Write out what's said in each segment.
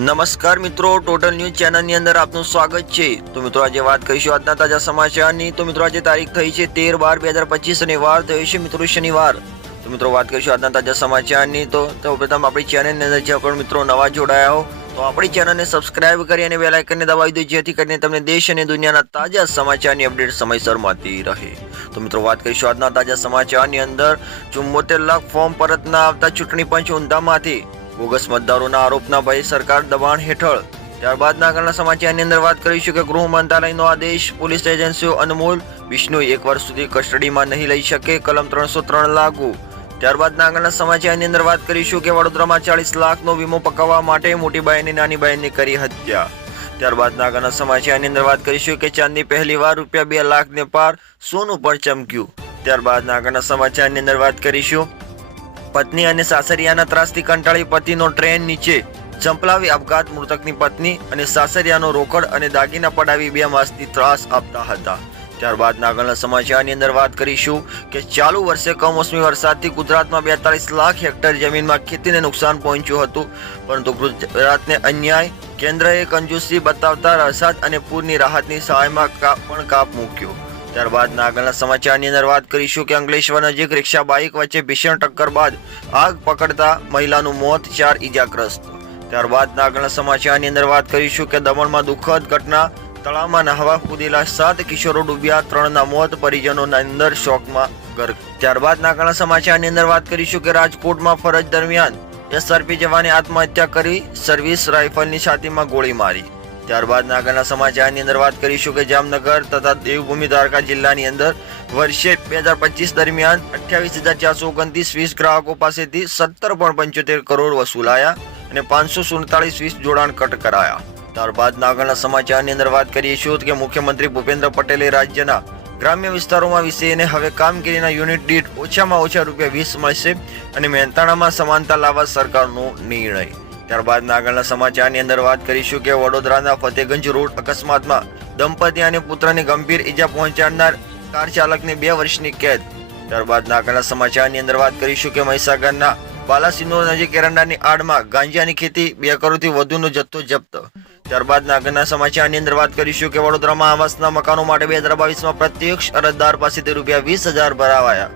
નમસ્કાર મિત્રો total news ચેનલની અંદર આપનું સ્વાગત છે. તો મિત્રો, આજે વાત કરીશું આજના તાજા સમાચારની. તો મિત્રો, આજે તારીખ થઈ છે તેર બાર બે હજાર પચીસ અને વાર થયો છે મિત્રો શનિવાર. તો મિત્રો, વાત કરીશું આજના તાજા સમાચારની. તો સૌપ્રથમ આપણી ચેનલની અંદર જે પણ મિત્રો નવા જોડાયા હો, તો આપણી ચેનલને સબસ્ક્રાઇબ કરી અને બેલ આઇકનને દબાવી દો, જેથી કરીને તમને દેશ અને દુનિયાના તાજા સમાચારની અપડેટ સમયસર મળતી રહે. તો મિત્રો, વાત કરીશું આજના તાજા સમાચારની અંદર. ચુમ્મોતેર લાખ ફોર્મ પરત ના આવતા ચૂંટણી પંચ ઊંધામાંથી. બોગસ મતદારોના આરોપના ભય સરકાર દબાણ હેઠળ. ત્યારબાદના આગળના સમાચારની અંદર વાત કરીશું કે ગૃહ મંત્રાલયનો આદેશ પોલીસ એજન્સીઓ અનમોલ વિષ્ણુ એક વર્ષ સુધી કસ્ટડીમાં નહીં લઈ શકે કલમ ત્રણસો ત્રણ લાગુ. ત્યારબાદના આગળના સમાચારની અંદર વાત કરીશું કે વડોદરામાં ચાલીસ લાખનો વીમો પકાવવા માટે મોટી બાઈની નાની બહેનની કરી હત્યા. ત્યારબાદના આગળના સમાચારની અંદર વાત કરીશું કે ચાંદી પહેલી વાર રૂપિયા બે લાખને પાર સોનું પણ ચમક્યું. ત્યારબાદના આગળના સમાચારની અંદર વાત કરીશું પત્ની અને સાસરિયાના ત્રાસથી કંટાળી પતિનો ટ્રેન નીચે ઝંપલાવી આપઘાત. મૃતકની પત્ની અને સાસરિયાનો રોકડ અને દાગીના પડાવી બે માસથી ત્રાસ આપતા હતા. ત્યારબાદના આગળના સમાચારની અંદર વાત કરીશું કે ચાલુ વર્ષે કમોસમી વરસાદથી ગુજરાતમાં બેતાલીસ લાખ હેક્ટર જમીનમાં ખેતીને નુકસાન પહોંચ્યું હતું. પરંતુ ગુજરાતને અન્યાય કેન્દ્રએ કંજૂસી બતાવતા વરસાદ અને પૂરની રાહતની સહાયમાં પણ કાપ મૂક્યો. ત્યારબાદના આગળના સમાચારની અંદર વાત કરીશું કે અંકલેશ્વર નજીક રિક્ષા બાઇક વચ્ચે ભીષણ ટક્કર બાદ આગ પકડતા મહિલાનું મોત ચાર ઈજાગ્રસ્ત. ત્યારબાદના આગળના સમાચારની અંદર વાત કરીશું કે દમણમાં દુઃખદ ઘટના તળાવમાં નહાવા કૂદેલા સાત કિશોરો ડૂબ્યા, ત્રણના મોત, પરિજનોના અંદર શોકમાં ગર્ક. ત્યારબાદના આગળના સમાચારની અંદર વાત કરીશું કે રાજકોટમાં ફરજ દરમિયાન એસઆરપી જવાને આત્મહત્યા કરી સર્વિસ રાઇફલની છાતીમાં ગોળી મારી. ત્યારબાદના આગળના સમાચારની અંદર વાત કરીશું કે જામનગર તથા દેવભૂમિ દ્વારકા જિલ્લાની અંદર વર્ષે બે હજાર પચીસ દરમિયાન અઠ્યાવીસ હજાર ચારસો ઓગણત્રીસ વીસ ગ્રાહકો પાસેથી સત્તર પોઈન્ટ પંચોતેર કરોડ વસૂલાયા અને પાંચસો સુડતાલીસ વીસ જોડાણ કટ કરાયા. ત્યારબાદના આગળના સમાચારની અંદર વાત કરીશું કે મુખ્યમંત્રી ભૂપેન્દ્ર પટેલે રાજ્યના ગ્રામ્ય વિસ્તારોમાં વિષયને હવે કામગીરીના યુનિટ દીઠ ઓછામાં ઓછા રૂપિયા વીસ મળશે અને મહેનતાણામાં સમાનતા લાવવા સરકારનો નિર્ણય. ત્યારબાદના આગળના સમાચારની અંદર વાત કરીશું કે વડોદરાના ફતેગંજ રોડ અકસ્માતમાં દંપતી અને પુત્રને ગંભીર ઈજા પહોંચાડનાર કાર ચાલકને બે વર્ષની કેદ. ત્યારબાદના આગળના સમાચારની અંદર વાત કરીશું કે મહીસાગરના બાલાસિનોર નજીક એરંડાની આડમાં ગાંજાની ખેતી બે કરોડથી વધુનો જથ્થો જપ્ત. ત્યારબાદના આગળના સમાચારની અંદર વાત કરીશું કે વડોદરામાં આવાસના મકાનો માટે બે હજાર બાવીસમાં પ્રત્યક્ષ અરજદાર પાસેથી રૂપિયા વીસ હજાર ભરાવાયા.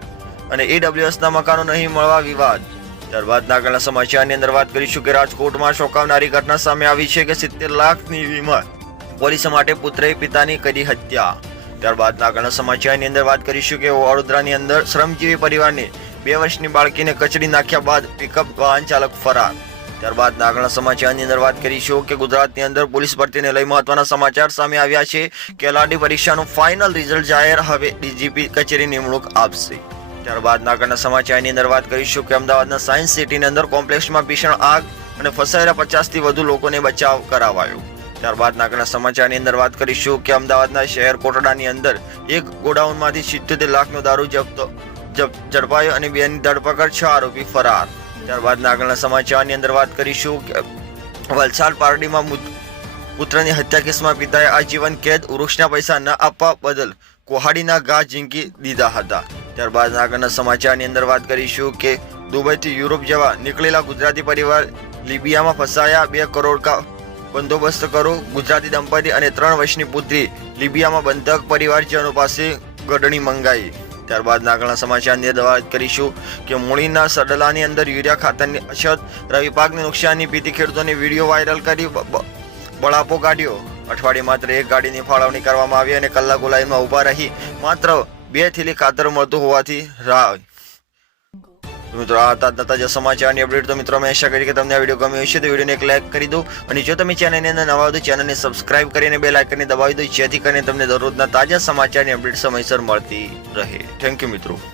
અને ઈડબ્લ્યુએસના મકાનો નહીં મળવા વિવાદ. ત્યારબાદના આગળના સમાચારની અંદર વાત કરીશું કે રાજકોટમાં ચોંકાવનારી ઘટના સામે આવી છે કે સિત્તેર લાખની વીમત પોલીસ માટે પુત્રએ પિતાની કરી હત્યા. ત્યારબાદના આગળના સમાચારની અંદર વાત કરીશું કે વડોદરાની અંદર શ્રમજીવી પરિવારની બે વર્ષની બાળકીને કચડી નાખ્યા બાદ પિકઅપ વાહન ચાલક ફરાર. ત્યારબાદ આગળના સમાચારની અંદર વાત કરીશું કે ગુજરાતની અંદર પોલીસ ભરતીને લઈ મહત્વના સમાચાર સામે આવ્યા છે. કે એલઆરડી પરીક્ષાનું ફાઇનલ રિઝલ્ટ જાહેર. હવે ડીજીપી કચેરી નિમણૂક આપશે. ત્યારબાદના નાગરના સમાચારની અંદર વાત કરીશું કે અમદાવાદના સાયન્સ સિટીની અંદર કોમ્પ્લેક્સમાં ભીષણ આગ અને ફસાયેલા પચાસથી વધુ લોકોને બચાવ કરાવાયો. ત્યારબાદ નાગરના સમાચારની અંદર વાત કરીશું કે અમદાવાદના શહેર કોટડાની અંદર એક ગોડાઉનમાંથી સિત્તોતેર લાખનો દારૂ જપ્ત, જપ- ઝડપાયો અને બેની ધરપકડ, છ આરોપી ફરાર. ત્યારબાદ નાગરના સમાચારની અંદર વાત કરીશું કે વલસાડ પારડીમાં પુત્રની હત્યા કેસમાં પિતાએ આજીવન કેદ, વૃક્ષના પૈસા ન આપવા બદલ કોહાડીના ઘા ઝીંકી દીધા હતા. ત્યારબાદ આગળના સમાચારની અંદર વાત કરીશું કે દુબઈથી યુરોપ જવા નીકળેલા ગુજરાતી પરિવાર લિબિયામાં ફસાયા બે કરોડ કા બંદોબસ્ત કરો ગુજરાતી દંપતી અને ત્રણ વર્ષની પુત્રી લિબિયામાં બંધક પરિવારજનો પાસે ગઢણી મંગાઈ. ત્યારબાદ આગળના સમાચારની અંદર વાત કરીશું કે મૂળીના સડલાની અંદર યુરિયા ખાતરની અછત, રવિ પાકની નુકસાનની ભીતિ ખેડૂતોને વીડિયો વાયરલ કરી બળાપો કાઢ્યો. અઠવાડિયે માત્ર એક ગાડીની ફાળવણી કરવામાં આવી અને કલાકો લાઈનમાં ઊભા રહી માત્ર બે થેલી ખાતર મળતું હોવાથી રાહ મિત્રો, આ હતા તાજા સમાચારની અપડેટ તો મિત્રો, અમે આશા કરી કે તમને આ વીડિયો ગમ્યો હશે. તો વિડીયોને એક લાઇક કરી દો. અને જો તમે ચેનલની અંદર નવા તો ચેનલને સબસ્ક્રાઇબ કરીને બે લાઇકનને દબાવી દો. જેથી કરીને તમને દરરોજના તાજા સમાચારની અપડેટ સમયસર મળતી રહે. થેન્ક યુ મિત્રો.